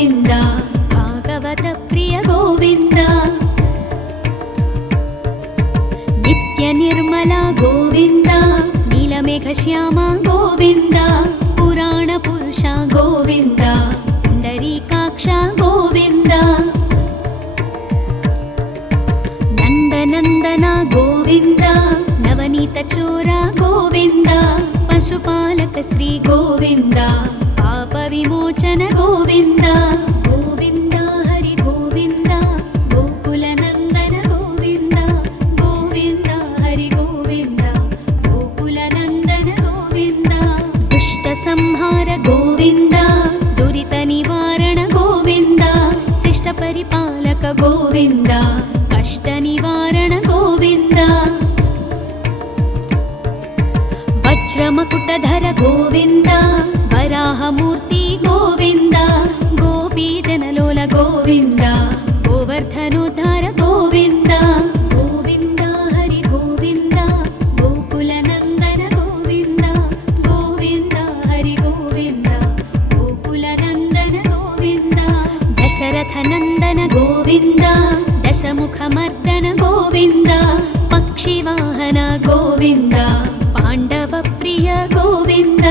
ಗೋವಿಂದ ಭಾಗವತ ಪ್ರಿಯ ಗೋವಿಂದ ನಿತ್ಯ ನಿರ್ಮಲ ಗೋವಿಂದ ನೀಲಮೇಘ ಶ್ಯಾಮ ಗೋವಿಂದ ಪುರಾಣ ಪುರುಷ ಗೋವಿಂದ ಪುಂಡರೀಕಾಕ್ಷ ಗೋವಿಂದ ನಂದನಂದನ ಗೋವಿಂದ ನವನೀತ ಚೋರ ಗೋವಿಂದ ಪಶುಪಾಲಕ ಶ್ರೀ ಗೋವಿಂದ ಪಾಪ ವಿಮೋಚನ ಗೋವಿಂದ ಗೋವಿಂದ ಹರಿ ಗೋವಿಂದ ಗೋಕುಲ ನಂದನ ಗೋವಿಂದ ಗೋವಿಂದ ಹರಿ ಗೋವಿಂದ ಗೋಕುಲ ನಂದನ ಗೋವಿಂದ ದುಷ್ಟ ಸಂಹಾರ ಗೋವಿಂದ ದುರಿತ ನಿವಾರಣ ಗೋವಿಂದ ಶಿಷ್ಟ ಪರಿಪಾಲಕ ಗೋವಿಂದ ಕಷ್ಟ ನಿವಾರಣ ಗೋವಿಂದ ವಜ್ರಮಕುಟಧರ ಗೋವಿಂದ ವರಾಹಮೂರ್ತಿ ಗೋವಿಂದ ಗೋಪೀ ಜನಲೋಲ ಗೋವಿಂದ ಗೋವರ್ಧನೋದ್ಧಾರ ಗೋವಿಂದ ಗೋವಿಂದ ಹರಿ ಗೋವಿಂದ ಗೋಕುಲ ನಂದನ ಗೋವಿಂದ ಗೋವಿಂದ ಹರಿ ಗೋವಿಂದ ಗೋಕುಲ ನಂದನ ಗೋವಿಂದ ದಶರಥ ನಂದನ ಗೋವಿಂದ ದಶಮುಖ ಮರ್ದನ ಗೋವಿಂದ ಪಕ್ಷಿವಾಹನ ಗೋವಿಂದ ಪಾಂಡವ ಪ್ರಿಯ ಗೋವಿಂದ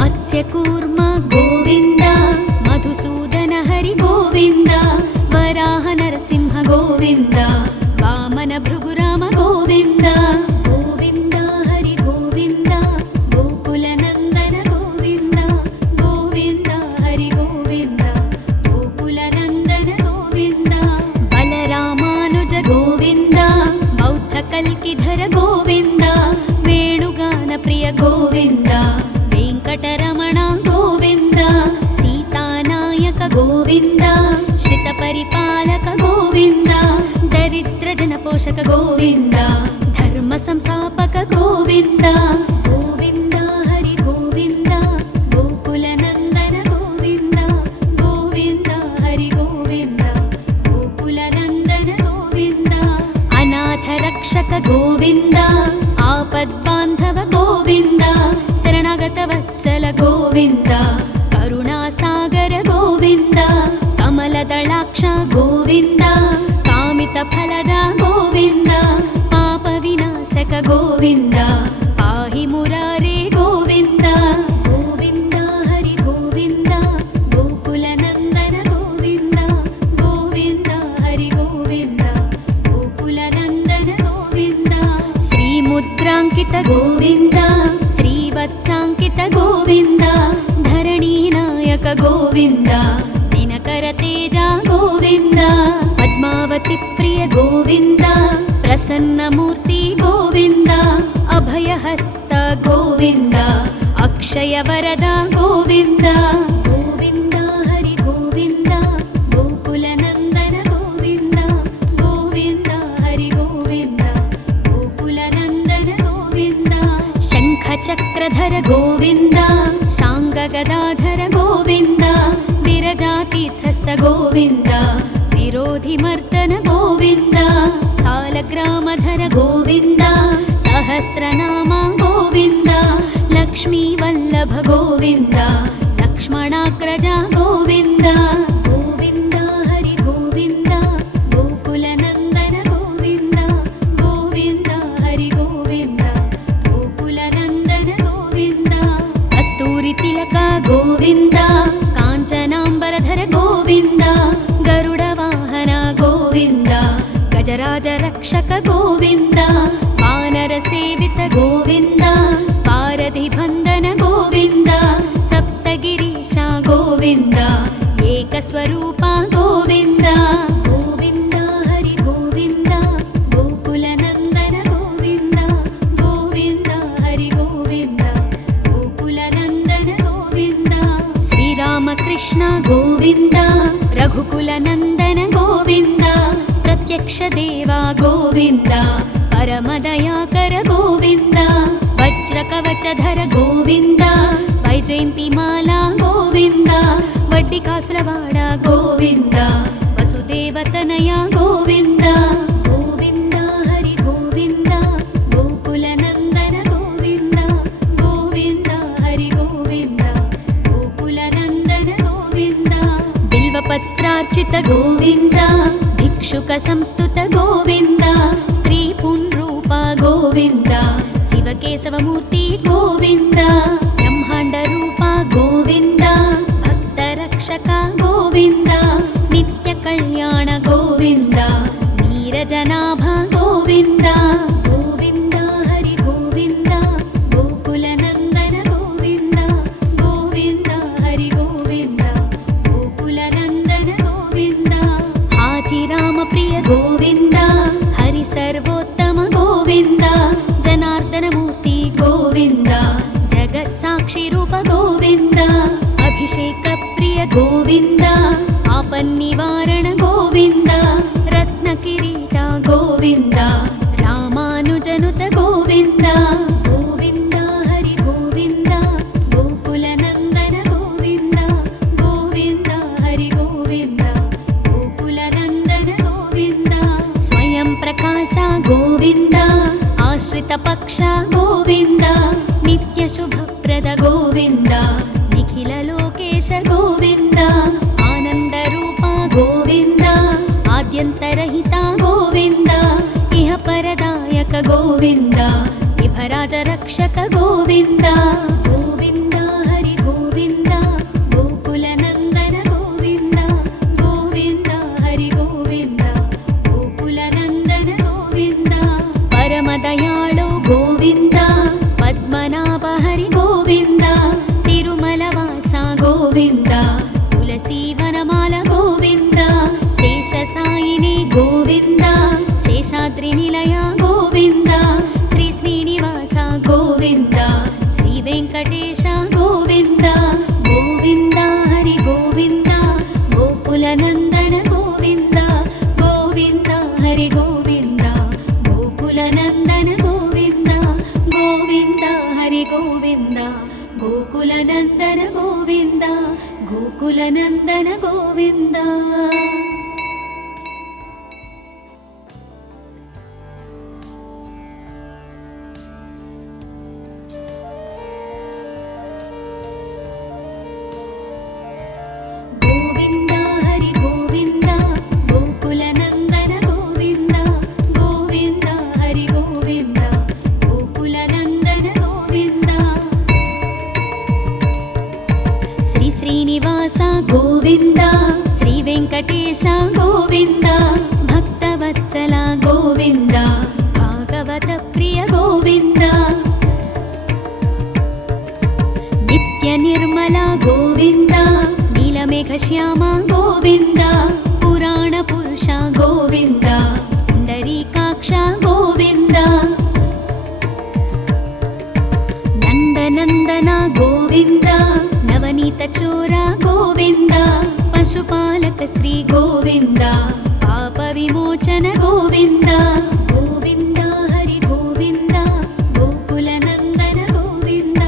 ಮತ್ಸ್ಯಕೂರ್ಮ ಗೋವಿಂದ ಮಧುಸೂದನ ಹರಿ ಗೋವಿಂದ ವರಾಹ ನರಸಿಂಹ ಗೋವಿಂದ ವಾಮನ ಭೃಗುರಾಮ ಗೋವಿಂದ ಗೋವಿಂದ ಹರಿ ಗೋವಿಂದ ಗೋಕುಲ ನಂದನ ಗೋವಿಂದ ಗೋವಿಂದ ಹರಿ ಗೋವಿಂದ ಗೋಕುಲ ನಂದನ ಗೋವಿಂದ ಬಲರಾಮಾನುಜ ಗೋವಿಂದ ಬೌದ್ಧ ಕಲ್ಕಿಧರ ಗೋವಿಂದ ವೇಣುಗಾನ ಪ್ರಿಯ ಗೋವಿಂದ ವೆಂಕಟರಮಣ ಗೋವಿಂದ ಸೀತಾನಾಯಕ ಗೋವಿಂದ ಶ್ರಿತ ಪರಿಪಾಲಕ ಗೋವಿಂದ ದರಿದ್ರ ಜನಪೋಷಕ ಗೋವಿಂದ ಧರ್ಮ ಸಂಸ್ಥಾಪಕ ಗೋವಿಂದ ಗೋವಿಂದ ಹರಿ ಗೋವಿಂದ ಗೋಕುಲ ನಂದನ ಗೋವಿಂದ ಗೋವಿಂದ ಹರಿ ಗೋವಿಂದ ಗೋಕುಲ ನಂದನ ಗೋವಿಂದ ಅನಾಥ ರಕ್ಷಕ ಗೋವಿಂದ ಆಪದ್ಬಾಂಧವ ಗೋವಿಂದ ಶರಣಾಗತ ವತ್ಸಲ ಗೋವಿಂದ ಕರುಣಾಸಾಗರ ಗೋವಿಂದ ಕಮಲದಳಾಕ್ಷ ಗೋವಿಂದ ಕಾಮಿತ ಫಲದ ಗೋವಿಂದ ಪಾಪ ವಿನಾಶಕ ಗೋವಿಂದ ಪಾಹಿ ಮುರಾರೇ ಗೋವಿಂದ ಗೋವಿಂದ ಹರಿ ಗೋವಿಂದ ಗೋಕುಲ ನಂದನ ಗೋವಿಂದ ಗೋವಿಂದ ಹರಿ ಗೋವಿಂದ ಗೋಕುಲ ನಂದನ ಗೋವಿಂದ ಶ್ರೀ ಮುದ್ರಾಂಕಿತ ಗೋವಿಂದ ಶ್ರೀವತ್ಸಾಂಕಿತ ಗೋವಿಂದ ಧರಣಿ ನಾಯಕ ಗೋವಿಂದ ದಿನಕರ ತೇಜ ಗೋವಿಂದ ಪದ್ಮಾವತಿ ಪ್ರಿಯ ಗೋವಿಂದ ಪ್ರಸನ್ನ ಮೂರ್ತಿ ಗೋವಿಂದ ಅಭಯಹಸ್ತ ಗೋವಿಂದ ಅಕ್ಷಯ ವರದ ಗೋವಿಂದ ಗೋವಿಂದ ಹರಿ ಗೋವಿಂದ ಗೋಕುಲ ನಂದನ ಗೋವಿಂದ ಗೋವಿಂದ ಹರಿ ಗೋವಿಂದ ಗೋಕುಲ ನಂದನ ಗೋವಿಂದ ಶಂಖ ಚಕ್ರಧರ ಗೋವಿಂದ ಶಾಂಗ ಗದಾಧರ ಗೋವಿಂದ ವಿರಜಾತೀರ್ಥಸ್ಥ ಗೋವಿಂದ ವಿರೋಧಿ ಮರ್ದನ ಗೋವಿಂದ ಸಾಲಗ್ರಾಮಧರ ಗೋವಿಂದ ಸಹಸ್ರನಾಮ ಗೋವಿಂದ ಲಕ್ಷ್ಮೀ ವಲ್ಲಭ ಗೋವಿಂದ ಲಕ್ಷ್ಮಣಾಗ್ರಜ ಗೋವಿಂದ ಗೋವಿಂದ ಹರಿ ಗೋವಿಂದ ಗೋಕುಲ ನಂದನ ಗೋವಿಂದ ಗೋವಿಂದ ಹರಿ ಗೋವಿಂದ ಗೋಕುಲ ನಂದನ ಗೋವಿಂದ ಕಸ್ತೂರಿ ತಿಲಕ ಗೋವಿಂದ ಕಾಂಚನಾಂಬರಧರ ಗೋವಿಂದ ಗರುಡ ವಾಹನ ಗೋವಿಂದ ಗಜರಾಜ ರಕ್ಷಕ ಗೋವಿಂದ ವಾನರ ಸೇವಿತ ಗೋವಿಂದ ಪಾರಧಿ ಬಂಧನ ಗೋವಿಂದ ಸಪ್ತಗಿರೀಶ ಗೋವಿಂದ ಏಕಸ್ವರೂಪ ಗೋವಿಂದ ಗೋವಿಂದ ಹರಿ ಗೋವಿಂದ ಗೋಕುಲ ನಂದನ ಗೋವಿಂದ ಗೋವಿಂದ ಹರಿ ಗೋವಿಂದ ಗೋಕುಲ ನಂದನ ಗೋವಿಂದ ಶ್ರೀರಾಮಕೃಷ್ಣ ಗೋವಿಂದ ರಘುಕುಲ ನಂದನ ಗೋವಿಂದ ಪ್ರತ್ಯಕ್ಷ ದೇವ ಗೋವಿಂದ ಪರಮದಯಾಕರ ಗೋವಿಂದ ವಜ್ರ ಕವಚಧರ ಗೋವಿಂದ ವೈಜಯಂತಿ ಮಾಲಾ ಗೋವಿಂದ ವಡ್ಡಿ ಕಾಸುರವಾಡ ಗೋವಿಂದ ವಸುದೇವತನಯ ಗೋವಿಂದ ಗೋವಿಂದ ಹರಿ ಗೋವಿಂದ ಗೋಕುಲ ನಂದನ ಗೋವಿಂದ ಗೋವಿಂದ ಹರಿ ಗೋವಿಂದ ಗೋಕುಲ ನಂದನ ಗೋವಿಂದ ಬಿಲ್ವ बिल्वपत्रार्चित गोविन्द भिक्षुकसंस्तुत गोविन्द स्त्रीपुंरूप गोविन्द शिवकेशवमूर्ति गोविन्द ब्रह्माण्डरूप गोविन्द भक्तरक्षक गोविन्द नित्यकल्याण गोविन्द नीरजनाभ गोविन्द गोविन्द हरि गोविन्द गोकुलनन्दन गोविन्द गोविन्द हरि गोविन्द गोकुलनन्दन गोविन्द हाथिरामप्रिय गोविन्द हरि सर्वोत्तम गोविन्द जनार्दनमूर्ति गोविन्द जगत्साक्षिरूप गोविन्द अभिषेकप्रिय गोविन्द आपन्निवारण गोविन्द रत्नकिरीट गोविन्द रामानुजनुत गोविन्द गोविन्द हरि गोविन्द गोकुलनन्दन गोविन्द गोविन्द हरि गोविन्द गोकुलनन्दन गोविन्द स्वयं प्रकाश गोविन्द आश्रितपक्ष गोविन्द नित्यशुभप्रद गोविन्द निखिललोकेश गोविन्द आनन्दरूप गोविन्द आद्यन्तरहिता गोविन्द इह परदायक गोविन्द विभराजरक्षक गोविन्द गोविन्द हरि गोविन्द गोकुलनन्दन गोविन्द गोविन्द हरि गोविन्द गोकुलनन्दन गोविन्द परमदयाळु गोविन्द पद्मनाभ हरि गोविन्द तिरुमलवास गोविन्द तुलसीवनमाल गोविन्द शेषसायिनी गोविन्द शेषाद्रिनिलय गोविन्द श्री श्रीनिवास गोविन्द श्रीवेङ्कटेश गोविन्द गोविन्द हरि गोविन्द गोकुलनन्दन गोविन्द गोविन्द हरि गोविन्द गोकुलनन्दन गोविन्द गोविन्द हरि गोविन्द गोकुलनन्दन गोविन्द गोकुलनन्दन गोविन्द गोविन्द हरि गोविन्द गोकुलनन्दन गोविन्द गोविन्द हरि गोविन्द गोकुलनन्दन गोविन्द श्री श्रीनिवास गोविन्द श्रीवेङ्कटेश गोविन्द भक्तवत्सल गोविन्द भागवतप्रिय गोविन्द नित्यनिर्मल गोविन्द नीलमेघश्याम गोविन्द पुराणपुरुष गोविन्द पुण्डरीकाक्ष गोविन्द नन्दनन्दन गोविन्द नवनीतचोर गोविन्द पशुपालक श्री गोविन्द पापविमोचन गोविन्द गोविन्द हरि गोविन्द गोकुलनन्दन गोविन्द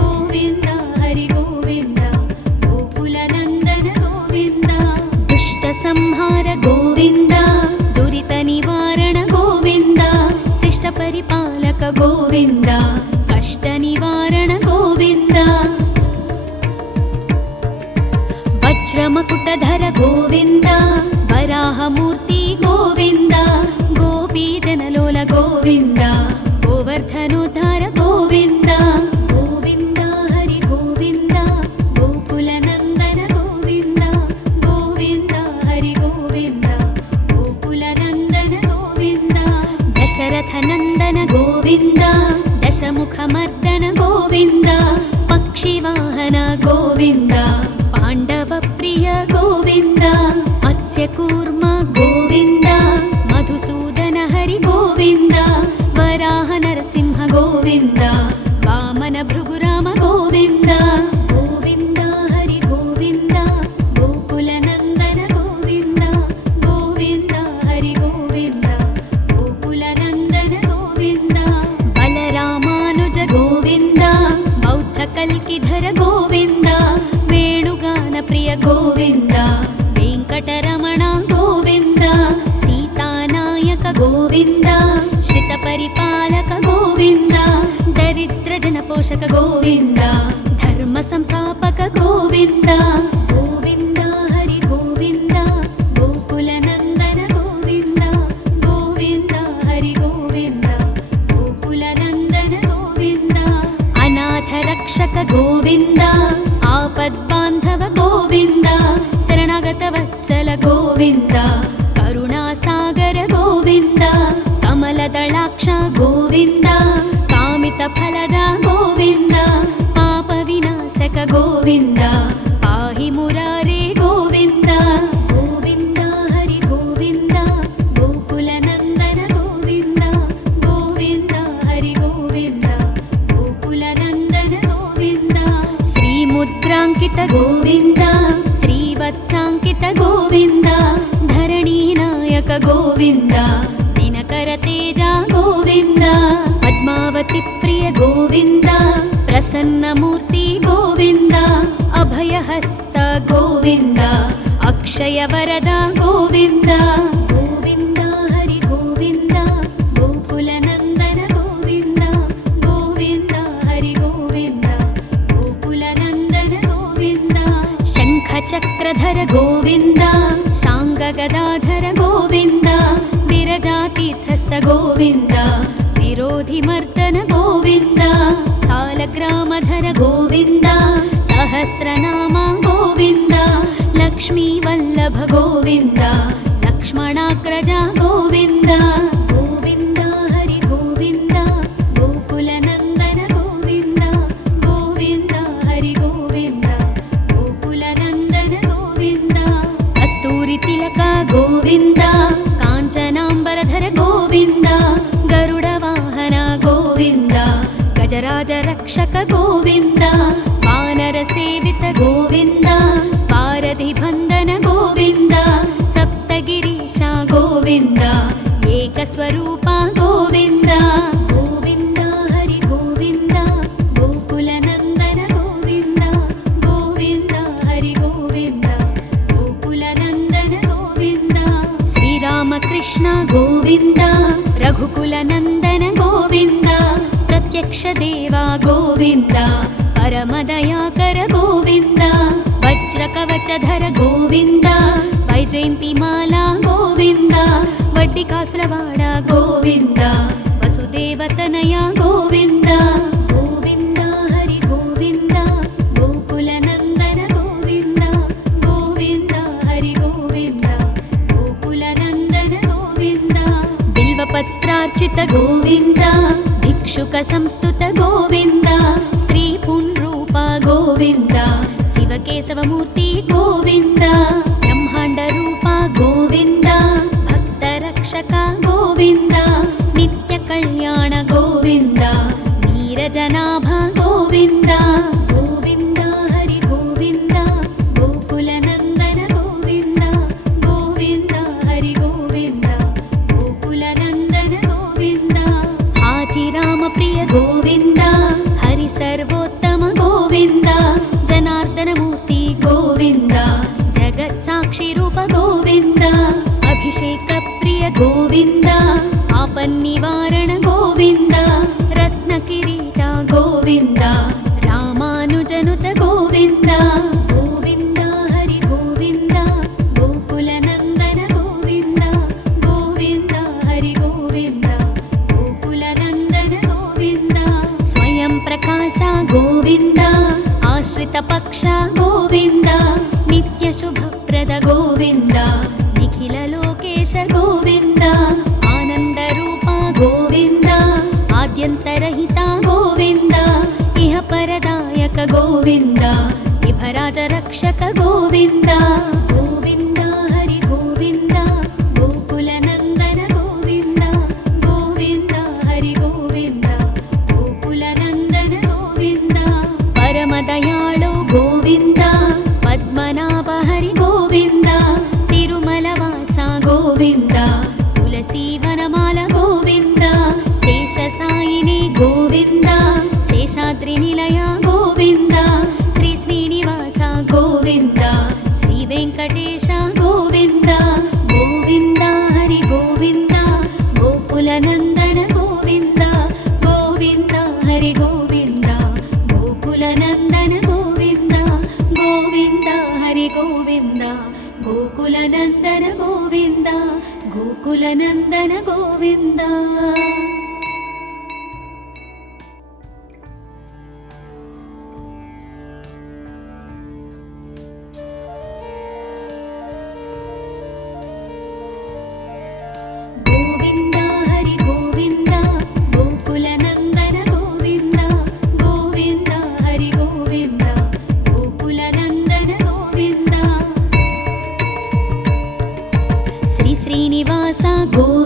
गोविन्द हरि गोविन्द गोकुलनन्दन गोविन्द दुष्टसंहार गोविन्द दुरितनिवारण गोविन्द शिष्टपरिपालक गोविन्द कष्टनिवारण गोविन्द वज्रमकुटधर गोविन्द वराहमूर्ति गोविन्द गोपीजनलोल गोविन्द गोवर्धनोद्धार गोविन्द गोविन्द हरि गोविन्द गोकुलनन्दन गोविन्द गोविन्द हरि गोविन्द गोकुलनन्दन गोविन्द दशरथनन्दन गोविन्द दशमुखमर्दन गोविन्द पक्षिवाहन गोविन्द पाण्डवप्रिय गोविन्द मत्स्यकूर्म गोविन्द मधुसूदन हरि गोविन्द वराह नरसिंह गोविन्द वामन भृगुराम गोविन्द गोविन्द हरि गोविन्द गोकुलनन्दन गोविन्द गोविन्द हरि गोविन्द गोकुलनन्दन गोविन्द बलरामानुज गोविन्द बौद्धकल्किधर गोविन्द वेणुगानप्रिय गोविन्द वेङ्कटरमण गोविन्द सीतानायक गोविन्द श्रितपरिपालक गोविन्द दरिद्रजनपोषक गोविन्द धर्मसंस्थापक गोविन्द गोविन्द हरि गोविन्द ಗೋವಿಂದ ಕರುಣಾಸಾಗರ ಗೋವಿಂದ ಕಮಲದಳಾಕ್ಷ ಗೋವಿಂದ ಕಾಮಿತ ಫಲದ ಗೋವಿಂದ ಪಾಪ ವಿನಾಶಕ ಗೋವಿಂದ ಪಾಹಿ ಮುರಾರೇ ಗೋವಿಂದ ಗೋವಿಂದ ಹರಿ ಗೋವಿಂದ ಗೋಕುಲ ನಂದನ ಗೋವಿಂದ ಗೋವಿಂದ ಹರಿ ಗೋವಿಂದ ಗೋಕುಲ ನಂದನ ಗೋವಿಂದ ಶ್ರೀ ಮುದ್ರಾಂಕಿತ ಗೋವಿಂದ ಶ್ರೀವತ್ಸಾಂಕಿತ ಗೋವಿಂದ ಧರಣಿ ನಾಯಕ ಗೋವಿಂದ ದಿನಕರ ತೇಜ ಗೋವಿಂದ ಪದ್ಮಾವತಿ ಪ್ರಿಯ ಗೋವಿಂದ ಪ್ರಸನ್ನ ಮೂರ್ತಿ ಗೋವಿಂದ ಅಭಯಹಸ್ತ ಗೋವಿಂದ ಅಕ್ಷಯ ವರದ ಗೋವಿಂದ ಗೋವಿಂದ ಹರಿ ಗೋವಿಂದ ಗೋಕುಲ ನಂದನ ಗೋವಿಂದ ಗೋವಿಂದ ಹರಿ ಗೋವಿಂದ ಗೋಕುಲ ನಂದನ ಗೋವಿಂದ ಶಂಖ ಚಕ್ರಧರ ಗೋವಿಂದ ಶಾಂಗ ಗದಾಧರ ಗೋವಿಂದ ವಿರಜಾತೀರ್ಥಸ್ಥ ಗೋವಿಂದ ವಿರೋಧಿ ಮರ್ದನ ಗೋವಿಂದ ಸಾಲಗ್ರಾಮಧರ ಗೋವಿಂದ ಸಹಸ್ರನಾಮ ಗೋವಿಂದ ಲಕ್ಷ್ಮೀ ವಲ್ಲಭ ಗೋವಿಂದ ಲಕ್ಷ್ಮಣಾಗ್ರಜ ಗೋವಿಂದ ಗೋವಿಂದ ಹರಿ ಗೋವಿಂದ ಗೋಕುಲ ನಂದನ ಗೋವಿಂದ ಗೋವಿಂದ ಹರಿ ಗೋವಿಂದ ಗೋಕುಲ ನಂದನ ಗೋವಿಂದ ಕಸ್ತೂರಿ ತಿಲಕ ಗೋವಿಂದ ಕಾಂಚನಾಂಬರಧರ ಗೋವಿಂದ ಗರುಡ ವಾಹನ ಗೋವಿಂದ ಗಜರಾಜ ರಕ್ಷಕ ಗೋವಿಂದ ವಾನರ ಸೇವಿತ ಗೋವಿಂದ ಪಾರಧಿ ಬಂಧನ ಗೋವಿಂದ ಸಪ್ತಗಿರೀಶ ಗೋವಿಂದ ಏಕಸ್ವರೂಪ ಗೋವಿಂದ ಗೋವಿಂದ ಹರಿ ಗೋವಿಂದ ಗೋಕುಲ ನಂದನ ಗೋವಿಂದ ಗೋವಿಂದ ಹರಿ ಗೋವಿಂದ ಗೋಕುಲ ನಂದನ ಗೋವಿಂದ ಶ್ರೀರಾಮಕೃಷ್ಣ ಗೋವಿಂದ ರಘುಕುಲ ನಂದನ ಗೋವಿಂದ ಪ್ರತ್ಯಕ್ಷ ದೇವ ಗೋವಿಂದ ಪರಮದಯಾಕರ ಗೋವಿಂದ ವಜ್ರ ಕವಚಧರ ಗೋವಿಂದ ವೈಜಯಂತಿ ಮಾಲಾ ಗೋವಿಂದ ವಡ್ಡಿ ಕಾಸುರವಾಡ ಗೋವಿಂದ ವಸುದೇವತನಯ ಗೋವಿಂದ ಗೋವಿಂದ ಹರಿ ಗೋವಿಂದ ಗೋಕುಲ ನಂದನ ಗೋವಿಂದ ಗೋವಿಂದ ಹರಿ ಗೋವಿಂದ ಗೋಕುಲ ನಂದನ ಗೋವಿಂದ ಬಿಲ್ವಪತ್ರಾರ್ಚಿತ ಗೋವಿಂದ ಭಿಕ್ಷುಕ ಸಂಸ್ತುತ ಗೋವಿಂದ ಸ್ತ್ರೀ ಪುಂರೂಪ ಗೋವಿಂದ ಶಿವಕೇಶವ ಮೂರ್ತಿ ಗೋವಿಂದ ಬ್ರಹ್ಮಾಂಡ ರೂಪ ಗೋವಿಂದ ಭಕ್ತ ರಕ್ಷಕ ಗೋವಿಂದ ನಿತ್ಯ ಕಲ್ಯಾಣ ಗೋವಿಂದ ನೀರಜನಾಭ ಗೋವಿಂದ ಗೋವಿಂದ ಹರಿ ಗೋವಿಂದ ಗೋಕುಲ ನಂದನ ಗೋವಿಂದ ಗೋವಿಂದ ಹರಿ ಗೋವಿಂದ ಗೋಕುಲ ನಂದನ ಗೋವಿಂದ ಹಾಥಿರಾಮ ಪ್ರಿಯ ಗೋವಿಂದ ಹರಿ ಸರ್ವೋತ್ತಮ ಗೋವಿಂದ ಜನಾರ್ದನ ಮೂರ್ತಿ ಗೋವಿಂದ ಜಗತ್ ಸಾಕ್ಷಿ ರೂಪ ಗೋವಿಂದ ಅಭಿಷೇಕ ಪ್ರಿಯ ಗೋವಿಂದ ಆಪನ್ನಿವಾರಣ ಗೋವಿಂದ ರತ್ನ ಕಿರೀಟ ಗೋವಿಂದ ರಾಮಾನುಜನುತ ಗೋವಿಂದ ಗೋವಿಂದ ಹರಿ ಗೋವಿಂದ ಗೋಕುಲ ನಂದನ ಗೋವಿಂದ ಗೋವಿಂದ ಹರಿ ಗೋವಿಂದ ಗೋಕುಲ ನಂದನ ಗೋವಿಂದ ಸ್ವಯಂ ಪ್ರಕಾಶ ಗೋವಿಂದ ಆಶ್ರಿತ ಪಕ್ಷ ಗೋವಿಂದ ನಿತ್ಯ ಶುಭಪ್ರದ ಗೋವಿಂದ ನಿಖಿಲ ಲೋಕೇಶ ಗೋವಿಂದ ಆನಂದ ರೂಪ ಗೋವಿಂದ ಆದ್ಯಂತರಹಿತ ಗೋವಿಂದ ಇಹ ಪರದಾಯಕ ಗೋವಿಂದ ವಿಭರಾಜ ರಕ್ಷಕ ಗೋವಿಂದ ಗೋವಿಂದ ಹರಿ ಗೋವಿಂದ ಗೋಕುಲ ನಂದನ ಗೋವಿಂದ ಗೋವಿಂದ ಹರಿ ಗೋವಿಂದ ಗೋಕುಲ ನಂದನ ಗೋವಿಂದ ಪರಮ ದಯಾಳು ಗೋವಿಂದ ಪದ್ಮನಾಭ ಹರಿ ಗೋವಿಂದ ತಿರುಮಲ ವಾಸ ಗೋವಿಂದ ತುಳಸಿ ವನಮಾಲ ಗೋವಿಂದ ಶೇಷ ಸಾಯಿನಿ ಗೋವಿಂದ ಶೇಷಾದ್ರಿ ನಿಲಯ ಗೋವಿಂದ ಶ್ರೀ ಶ್ರೀನಿವಾಸ ಗೋವಿಂದ ಶ್ರೀ ವೆಂಕಟೇಶ ಗೋವಿಂದ ಗೋವಿಂದ ಹರಿ ಗೋವಿಂದ ಗೋಕುಲ ನಂದನ ಗೋವಿಂದ ಗೋವಿಂದ ಹರಿ ಗೋವಿಂದ ಗೋಕುಲ ನಂದನ ಗೋವಿಂದ ಗೋವಿಂದ ಹರಿ ಗೋವಿಂದ ಗೋಕುಲ ನಂದನ ಗೋವಿಂದ ಗೋಕುಲ ನಂದನ ಗೋವಿಂದ.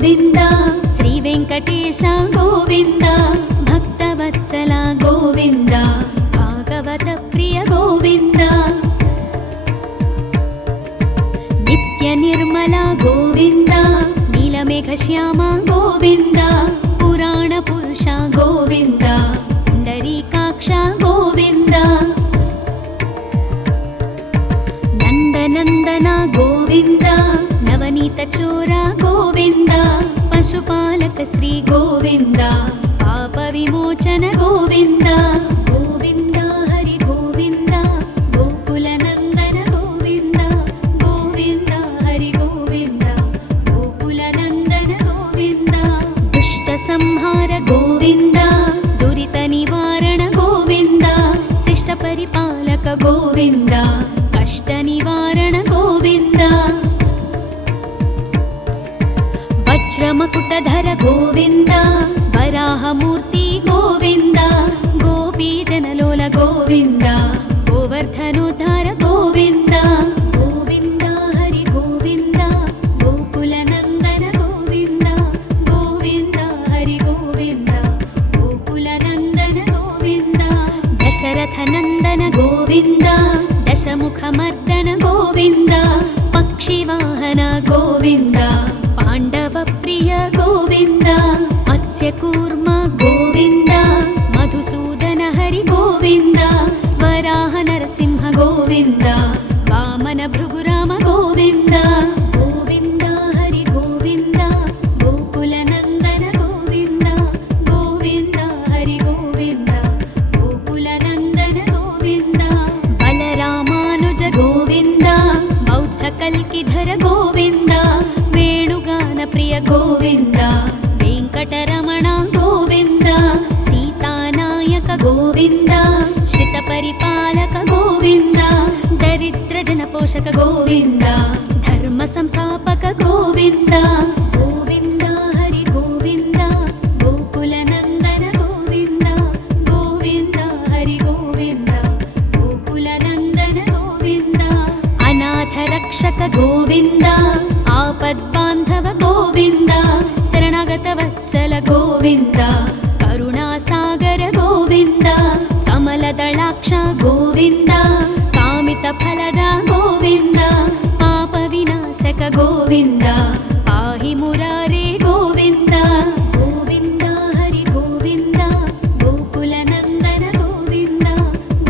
गोविन्द श्रीवेङ्कटेश गोविन्द भक्तवत्सल गोविन्द भागवतप्रिय गोविन्द नित्यनिर्मला गोविन्द नीलमेघश्यामा गोविन्द पुराणपुरुष गोविन्द पुण्डरीकाक्ष गोविन्द नन्दनन्दन गोविन्द नवनीतचोर गोविन्द पशुपालक श्री गोविन्द पापविमोचन गोविन्द गोविन्द हरि गोविन्द गोकुलनन्दन गोविन्द गोविन्द हरि गोविन्द गोकुलनन्दन गोविन्द दुष्टसंहार गोविन्द दुरितनिवारण गोविन्द शिष्टपरिपालक गोविन्द कष्टनिवारण गोविन्द वज्रमकुटधर गोविन्द वराहमूर्ति गोविन्द गोपीजनलोल गोविन्द गोवर्धनोद्धार गोविन्द गोविन्द हरि गोविन्द गोकुलनन्दन गोविन्द गोविन्द हरि गोविन्द गोकुलनन्दन गोविन्द दशरथनन्दन गोविन्द दशमुखमर्दन गोविन्द पक्षिवाहन गोविन्द पाण्डवप्रिय गोविन्द मत्स्यकूर्म गोविन्द मधुसूदन हरि गोविन्द वराह नरसिंह गोविन्द वामन भृगुराम गोविन्द गोविन्द हरि गोविन्द गोकुलनन्दन गोविन्द गोविन्द हरि गोविन्द गोकुलनन्दन गोविन्द बलरामानुज गोविन्द बौद्धकल्किधर गोविन्द वेणुगानप्रिय गोविन्द वेङ्कटरमण गोविन्द सीतानायक गोविन्द श्रितपरिपालक गोविन्द दरिद्रजनपोषक गोविन्द धर्मसंस्थापक गोविन्द गोविन्द हरि गोविन्द गोकुलनन्दन गोविन्द गोविन्द हरि गोविन्द गोकुलनन्दन गोविन्द अनाथरक्षक गोविन्द आपद्बान्धव गोविन्द शरणागतवत्सल गोविन्द करुणासागर गोविन्द कमलदलाक्ष गोविन्द कामितफलद गोविन्द पापविनाशक गोविन्द पाहि मुरारे गोविन्द गोविन्द हरि गोविन्द गोकुलनन्दन गोविन्द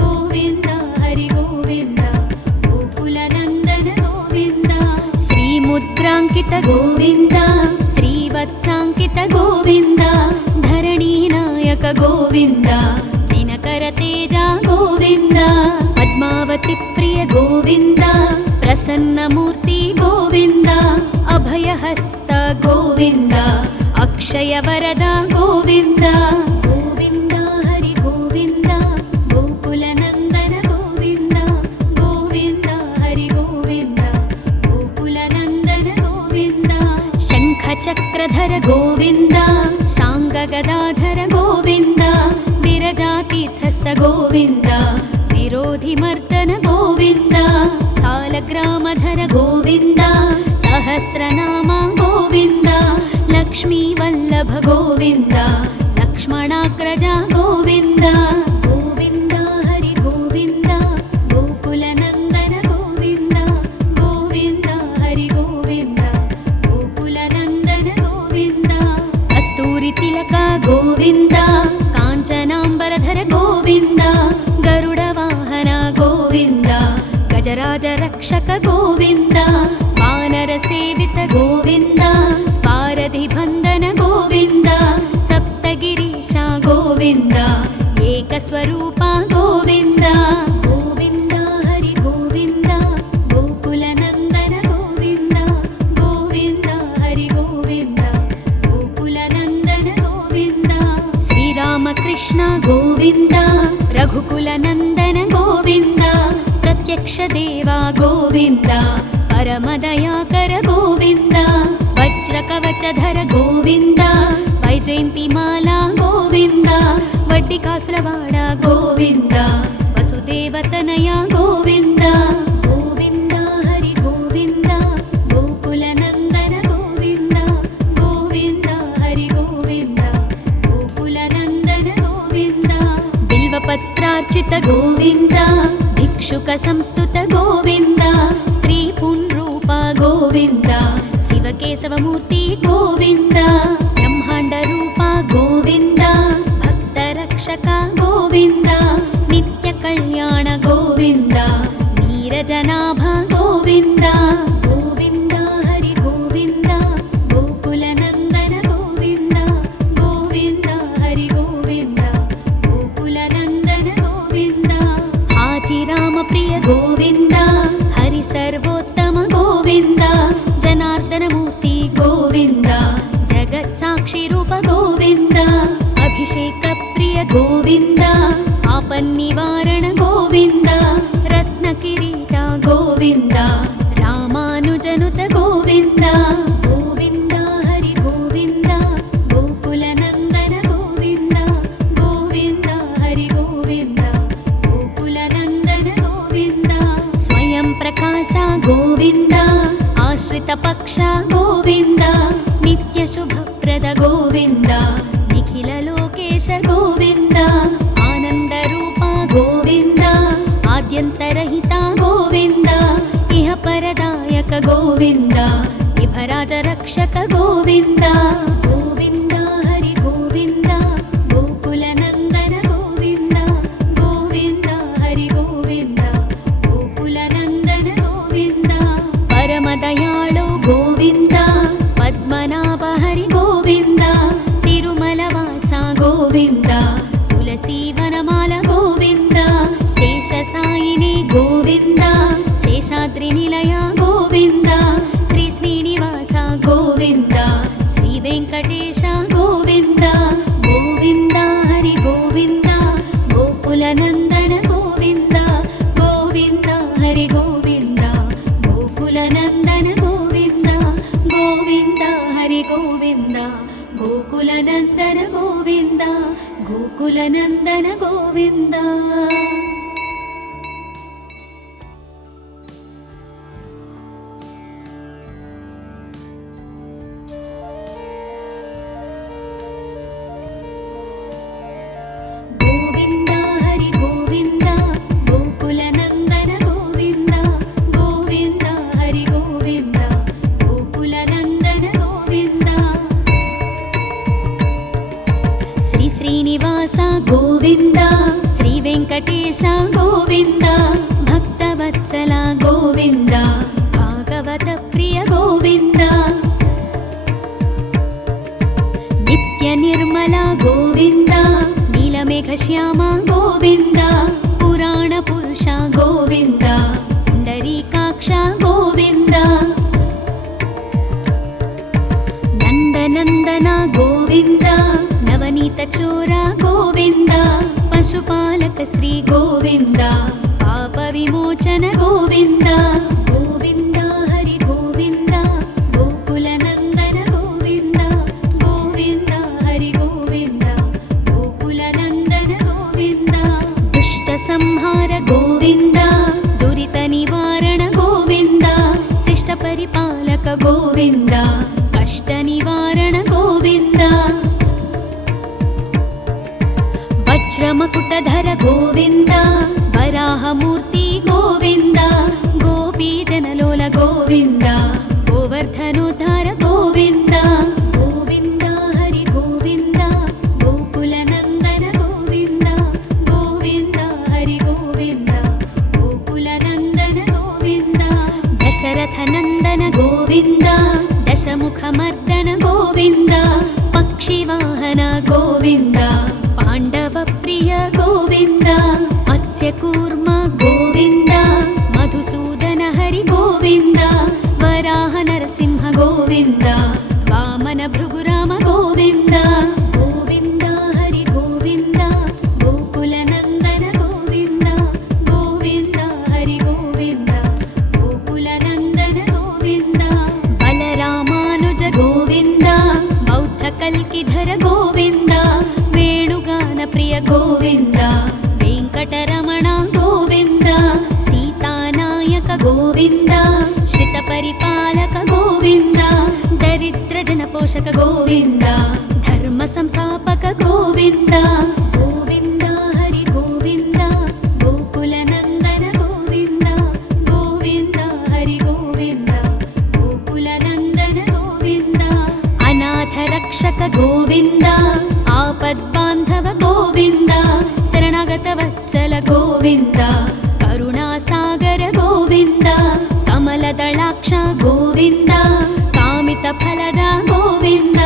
गोविन्द हरि गोविन्द गोकुलनन्दन गोविन्द श्रीमुद्राङ्कित गोविन्द श्रीवत्साङ्कित गोविन्द धरणीनायक गोविन्द दिनकरतेज गोविन्द पद्मावती प्रिय गोविन्द प्रसन्नमूर्ति गोविन्द अभयहस्त गोविन्द अक्षयवरद गोविन्द गोविन्द हरि गोविन्द गोकुलनन्दन गोविन्द गोविन्द हरि गोविन्द गोकुलनन्दन गोविन्द शङ्खचक्रधर गोविन्द शाङ्गगदाधर गोविन्द विरजातीर्थस्थ गोविन्द विरोधिमर्दन गोविन्द सालग्रामधर गोविन्द सहस्रनाम गोविन्द लक्ष्मीवल्लभ गोविन्द लक्ष्मणाग्रज गोविन्द गोविन्द हरि गोविन्द गोकुलनन्दन गोविन्द गोविन्द हरि गोविन्द गोकुलनन्दन गोविन्द कस्तूरितिलक गोविन्द काञ्चनाम्बरधर गोविन्द गरुडवाहन गोविन्द गजराज रक्षक गोविन्द वानरसेवित गोविन्द पारधिबन्धन गोविन्द सप्तगिरीश गोविन्द एकस्वरूप गोविन्द गोविन्द हरि गोविन्द गोकुलनन्दन गोविन्द गोविन्द हरि गोविन्द गोकुलनन्दन गोविन्द श्रीरामकृष्ण गोविन्द रघुकुलनन्दन गोविन्द प्रत्यक्ष देवा गोविन्द परमदयाकर गोविन्द वज्रकवचधर गोविन्द वैजयन्तिमाला गोविन्द वड्डिकासुरवाड गोविन्द वसुदेवतनय गोविन्द गोविन्द हरि गोविन्द गोकुलनन्दन गोविन्द गोविन्द भिक्षुक गोविन्द भिक्षुक संस्तुत गोविन्द स्त्री पुंरूप गोविन्द शिवकेशवमूर्ति गोविन्द ब्रह्माण्ड रूप गोविन्द भक्तरक्षक गोविन्द नित्य कल्याण गोविन्द नीरजनाभ गोविन्द गोविन्द हरि गोविन्द गोकुलनन्दन गोविन्द गोविन्द हरि गोविन्द गोकुलनन्दन गोविन्द हाथिराम प्रिय गोविन्द हरि सर्वोत्तम गोविन्द जनार्दनमूर्ति गोविन्द जगत्साक्षि रूप गोविन्द अभिषेक प्रिय गोविन्द आपन्निवारण गोविन्द रत्नकिरीट गोविन्द रामानुजनुत गोविन्द गोविन्द हरि गोविन्द गोकुलनन्दन गोविन्द गोविन्द हरि गोविन्द गोकुलनन्दन गोविन्द स्वयं प्रकाश गोविन्द आश्रित पक्ष गोविन्द नित्य शुभप्रद गोविन्द निखिल लोकेश गोविन्द आनंद रूप गोविन्द आद्यन्तरहित गोविन्द इह परदायक गोविन्द इभराज रक्षक गोविन्द गोविन्द हरि गोविन्द गोकुलनन्दन गोविन्द गोविन्द हरि गोविन्द गोकुलनन्दन गोविन्द परमदयाळु गोविन्द पद्मनाभ हरि गोविन्द तिरुमलवास गोविन्द तुलसीवनमाल गोविन्द शेषसायिनी गोविन्द शेषाद्रिनिलय गोविन्द श्री श्रीनिवास गोविन्द श्री वेङ्कटेश गोविन्द गोविन्द हरि गोविन्द गोकुलनन्दन गोविन्द गोविन्द हरि गोविन्द गोकुलनन्दन गोविन्द गोविन्द हरि गोविन्द गोकुलनन्दन गोविन्द गोकुलनन्दन गोविन्द गोविन्द हरि गोविन्द गोकुलनन्दन गोविन्द गोविन्द हरि गोविन्द गोकुलनन्दन गोविन्द श्री श्रीनिवास गोविन्द श्री वेङ्कटेश गोविन्द भक्तवत्सल गोविन्द भागवत प्रिय गोविन्द नित्य निर्मल गोविन्द नीलमेघश्याम गोविन्द पुराण पुरुष गोविन्द पुण्डरीकाक्ष गोविन्द नन्दनन्दन गोविन्द नवनीत चोर गोविन्द पशुपालक श्री गोविन्द पाप विमोचन गोविन्द गोविन्द हरि गोविन्द गोकुलनन्दन गोविन्द गोविन्द हरि गोविन्द गोकुलनन्दन गोविन्द दुष्ट संहार गोविन्द दुरित निवारण गोविन्द शिष्ट परिपालक गोविन्द कष्ट निवारण गोविन्द वज्रमकुटधर गोविन्द वराहमूर्ति गोविन्द गोपीजनलोल गोविन्द गोवर्धनोद्धार गोविन्द गोविन्द हरि गोविन्द गोकुलनन्दन गोविन्द गोविन्द हरि गोविन्द गोकुलनन्दन गोविन्द दशरथनन्दन गोविन्द दशमुखमर्दन गोविन्द पक्षिवाहन गोविन्द पाण्डव प्रिय गोविन्द मत्स्यकूर्म गोविन्द मधुसूदन हरि गोविन्द वराह नरसिंह गोविन्द वामन भृगुराम गोविन्द गोविन्द हरि गोविन्द गोकुलनन्दन गोविन्द गोविन्द हरि गोविन्द गोकुलनन्दन गोविन्द बलरामानुज गोविन्द बौद्धकल्किधर गोविन्द वेणुगान प्रिय गोविन्द वेङ्कटरमण गोविन्द सीतानायक गोविन्द श्रितपरिपालक गोविन्द दरिद्रजनपोषक गोविन्द धर्म संस्थापक गोविन्द गोविन्द हरि गोविन्द ಗೋವಿಂದ ಆಪದ್ಬಾಂಧವ ಗೋವಿಂದ ಶರಣಾಗತ ವತ್ಸಲ ಗೋವಿಂದ ಕರುಣಾಸಾಗರ ಗೋವಿಂದ ಕಮಲದಳಾಕ್ಷ ಗೋವಿಂದ ಕಾಮಿತ ಫಲದ ಗೋವಿಂದ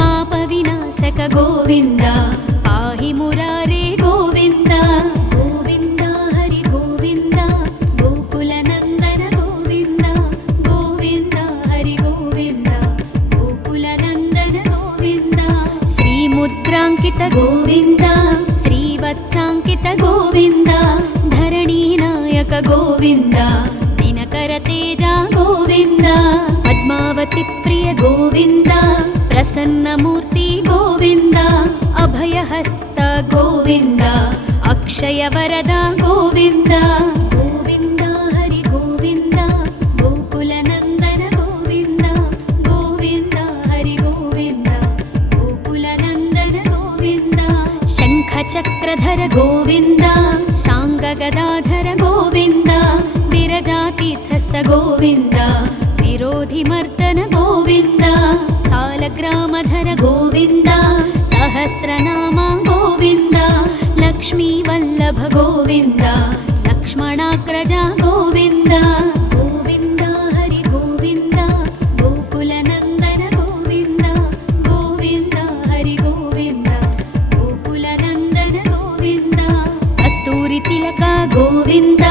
ಪಾಪ ವಿನಾಶಕ ಗೋವಿಂದ ಪಾಹಿ ಮುರಾರೇ ಗೋವಿಂದ ಗೋವಿಂದ ಹರಿ ಗೋವಿಂದ ಗೋಕುಲ ನಂದನ ಗೋವಿಂದ ಗೋವಿಂದ ಹರಿ ಗೋವಿಂದ ಗೋಕುಲ ನಂದನ ಗೋವಿಂದ ಶ್ರೀ ಮುದ್ರಾಂಕಿತ ಗೋವಿಂದ ಶ್ರೀವತ್ಸಾಂಕಿತ ಗೋವಿಂದ ಧರಣಿ ನಾಯಕ ಗೋವಿಂದ ದಿನಕರ ತೇಜ ಗೋವಿಂದ ಪದ್ಮಾವತಿ ಪ್ರಿಯ ಗೋವಿಂದ ಪ್ರಸನ್ನ ಮೂರ್ತಿ ಗೋವಿಂದ ಅಭಯಹಸ್ತ ಗೋವಿಂದ ಅಕ್ಷಯ ವರದ ಗೋವಿಂದ ಗೋವಿಂದ ಹರಿ ಗೋವಿಂದ ಗೋಕುಲ ನಂದನ ಗೋವಿಂದ ಗೋವಿಂದ ಹರಿ ಗೋವಿಂದ ಗೋಕುಲ ನಂದನ ಗೋವಿಂದ ಶಂಖ ಚಕ್ರಧರ ಗೋವಿಂದ ಶಾಂಗ ಗದಾಧರ ಗೋವಿಂದ ವಿರಜಾತೀರ್ಥಸ್ಥ ಗೋವಿಂದ ವಿರೋಧಿ ಮರ್ದನ ಗೋವಿಂದ ಸಾಲಗ್ರಾಮಧರ ಗೋವಿಂದ ಸಹಸ್ರನಾಮ ಗೋವಿಂದ ಲಕ್ಷ್ಮೀ ವಲ್ಲಭ ಗೋವಿಂದ ಲಕ್ಷ್ಮಣಾಗ್ರಜ ಗೋವಿಂದ ಗೋವಿಂದ ಹರಿ ಗೋವಿಂದ ಗೋಕುಲ ನಂದನ ಗೋವಿಂದ ಗೋವಿಂದ ಹರಿ ಗೋವಿಂದ ಗೋಕುಲ ನಂದನ ಗೋವಿಂದ ಕಸ್ತೂರಿ ತಿಲಕ ಗೋವಿಂದ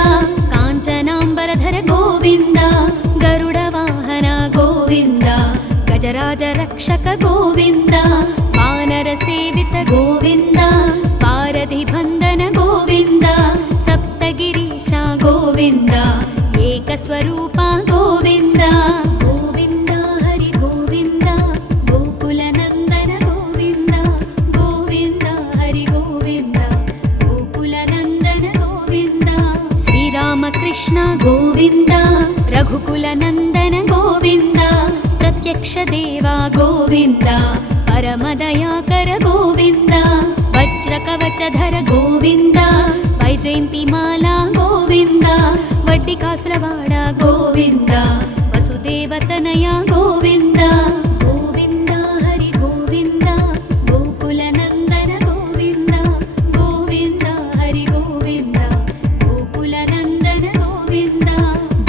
ಕಾಂಚನಾಂಬರಧರ ಗೋವಿಂದ ಗರುಡ ವಾಹನ ಗೋವಿಂದ ಗಜರಾಜ ರಕ್ಷಕ ಗೋವಿಂದ ವಾನರ ಸೇವಿತ ಗೋವಿಂದ ಪಾರಧಿ ಬಂಧನ ಗೋವಿಂದ ಸಪ್ತಗಿರೀಶ ಗೋವಿಂದ ಏಕಸ್ವರೂಪ ಗೋವಿಂದ ಗೋವಿಂದ ಹರಿ ಗೋವಿಂದ ಗೋಕುಲ ನಂದನ ಗೋವಿಂದ ಗೋವಿಂದ ಹರಿ ಗೋವಿಂದ ಗೋಕುಲ ನಂದನ ಗೋವಿಂದ ಶ್ರೀರಾಮಕೃಷ್ಣ ಗೋವಿಂದ ರಘುಕುಲ ನಂದನ ಗೋವಿಂದ ಪ್ರತ್ಯಕ್ಷ ದೇವ ಗೋವಿಂದ ಪರಮದಯಾಕರ ಗೋವಿಂದ ವಜ್ರ ಕವಚಧರ ಗೋವಿಂದ ವೈಜಯಂತಿ ಮಾಲಾ ಗೋವಿಂದ ವಡ್ಡಿಕಾಸುರವಾಡ ಗೋವಿಂದ ವಸುದೇವತನಯ ಗೋವಿಂದ ಗೋವಿಂದ ಹರಿ ಗೋವಿಂದ ಗೋಕುಲ ನಂದನ ಗೋವಿಂದ ಗೋವಿಂದ ಹರಿ ಗೋವಿಂದ ಗೋಕುಲ ನಂದನ ಗೋವಿಂದ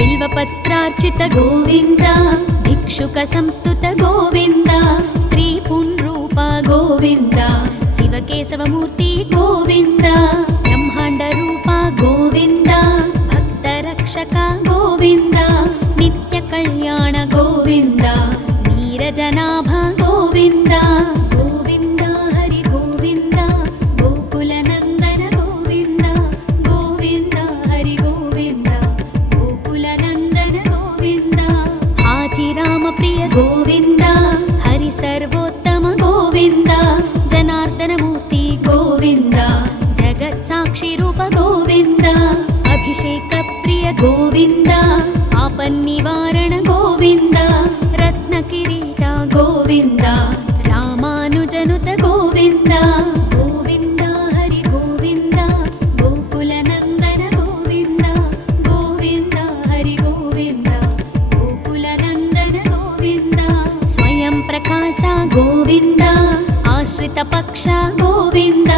ಬಿಲ್ವಪತ್ರಾರ್ಚಿತ ಗೋವಿಂದ ಭಿಕ್ಷುಕ ಸಂಸ್ತುತ ಗೋವಿಂದ ಸ್ತ್ರೀ ಪುಂರೂಪ ಗೋವಿಂದ ಶಿವಕೇಶವ ಮೂರ್ತಿ ಗೋವಿಂದ ಬ್ರಹ್ಮಾಂಡ ರೂಪ ಗೋವಿಂದ ಭಕ್ತ ರಕ್ಷಕ ಗೋವಿಂದ ನಿತ್ಯ ಕಲ್ಯಾಣ ಗೋವಿಂದ ನೀರಜನಾಭ ಗೋವಿಂದ ಗೋವಿಂದ ಹರಿ ಗೋವಿಂದ ಗೋಕುಲ ನಂದನ ಗೋವಿಂದ ಗೋವಿಂದ ಹರಿ ಗೋವಿಂದ ಗೋಕುಲ ನಂದನ ಗೋವಿಂದ ಹಾಥಿರಾಮ ಪ್ರಿಯ ಗೋವಿಂದ ಹರಿ ಸರ್ವೋತ್ತಮ ಗೋವಿಂದ ಜನಾರ್ದನ ಮೂರ್ತಿ ಗೋವಿಂದ ಜಗತ್ ಸಾಕ್ಷಿ ರೂಪ ಗೋವಿಂದ ಅಭಿಷೇಕ ಪ್ರಿಯ ಗೋವಿಂದ ಆಪನ್ನಿವಾರಣ ಗೋವಿಂದ ರತ್ನ ಕಿರೀಟ ಗೋವಿಂದ ರಾಮಾನುಜನುತ ಗೋವಿಂದ ಗೋವಿಂದ ಹರಿ ಗೋವಿಂದ ಗೋಕುಲ ನಂದನ ಗೋವಿಂದ ಗೋವಿಂದ ಹರಿ ಗೋವಿಂದ ಗೋಕುಲ ನಂದನ ಗೋವಿಂದ ಸ್ವಯಂ ಪ್ರಕಾಶ ಗೋವಿಂದ ಆಶ್ರಿತ ಪಕ್ಷ ಗೋವಿಂದ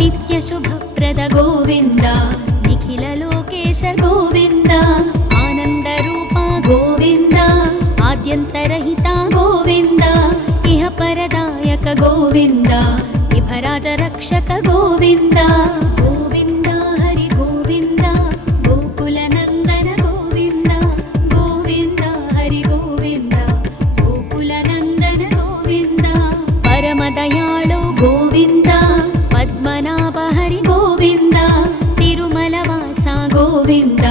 ನಿತ್ಯ ಶುಭಪ್ರದ ಗೋವಿಂದ ನಿಖಿಲ ಲೋಕೇಶ ಗೋವಿಂದ ಆನಂದ ರೂಪ ಗೋವಿಂದ ಆದ್ಯಂತರಹಿತ ಗೋವಿಂದ ಇಹ ಪರದಾಯಕ ಗೋವಿಂದ ವಿಭರಾಜ ರಕ್ಷಕ ಗೋವಿಂದ ಗೋವಿಂದ ಹರಿ ಗೋವಿಂದ ಗೋಕುಲ ನಂದನ ಗೋವಿಂದ ಗೋವಿಂದ ಹರಿ ಗೋವಿಂದ ಗೋಕುಲ ನಂದನ ಗೋವಿಂದ ಪರಮ ದಯಾಳು ಗೋವಿಂದ ಪದ್ಮನಾಭ ಹರಿ ಗೋವಿಂದ ತಿರುಮಲವಾಸ ಗೋವಿಂದ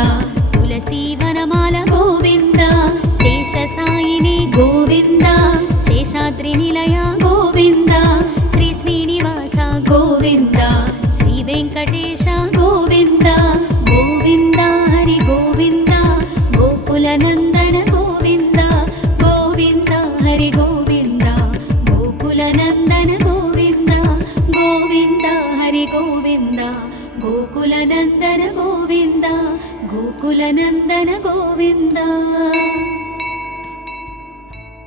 ತುಳಸಿ ವನಮಾಲ ಗೋವಿಂದ ಶೇಷ ಸಾಯಿನಿ ಗೋವಿಂದ ಶೇಷಾದ್ರಿ ನಿಲಯ ಗೋವಿಂದ ಶ್ರೀ ಶ್ರೀನಿವಾಸ ಗೋವಿಂದ ಶ್ರೀ ವೆಂಕಟೇಶ ಗೋವಿಂದ ಗೋವಿಂದ ಹರಿ ಗೋವಿಂದ ಗೋಕುಲ ನಂದನ ಗೋವಿಂದ ಗೋವಿಂದ ಹರಿ ಗೋವಿಂದ ಗೋಕುಲ ನಂದನ ಗೋವಿಂದ ಗೋವಿಂದ ಹರಿ ಗೋವಿಂದ ಗೋಕುಲ ನಂದನ ಗೋವಿಂದ ಗೋಕುಲ ನಂದನ ಗೋವಿಂದ.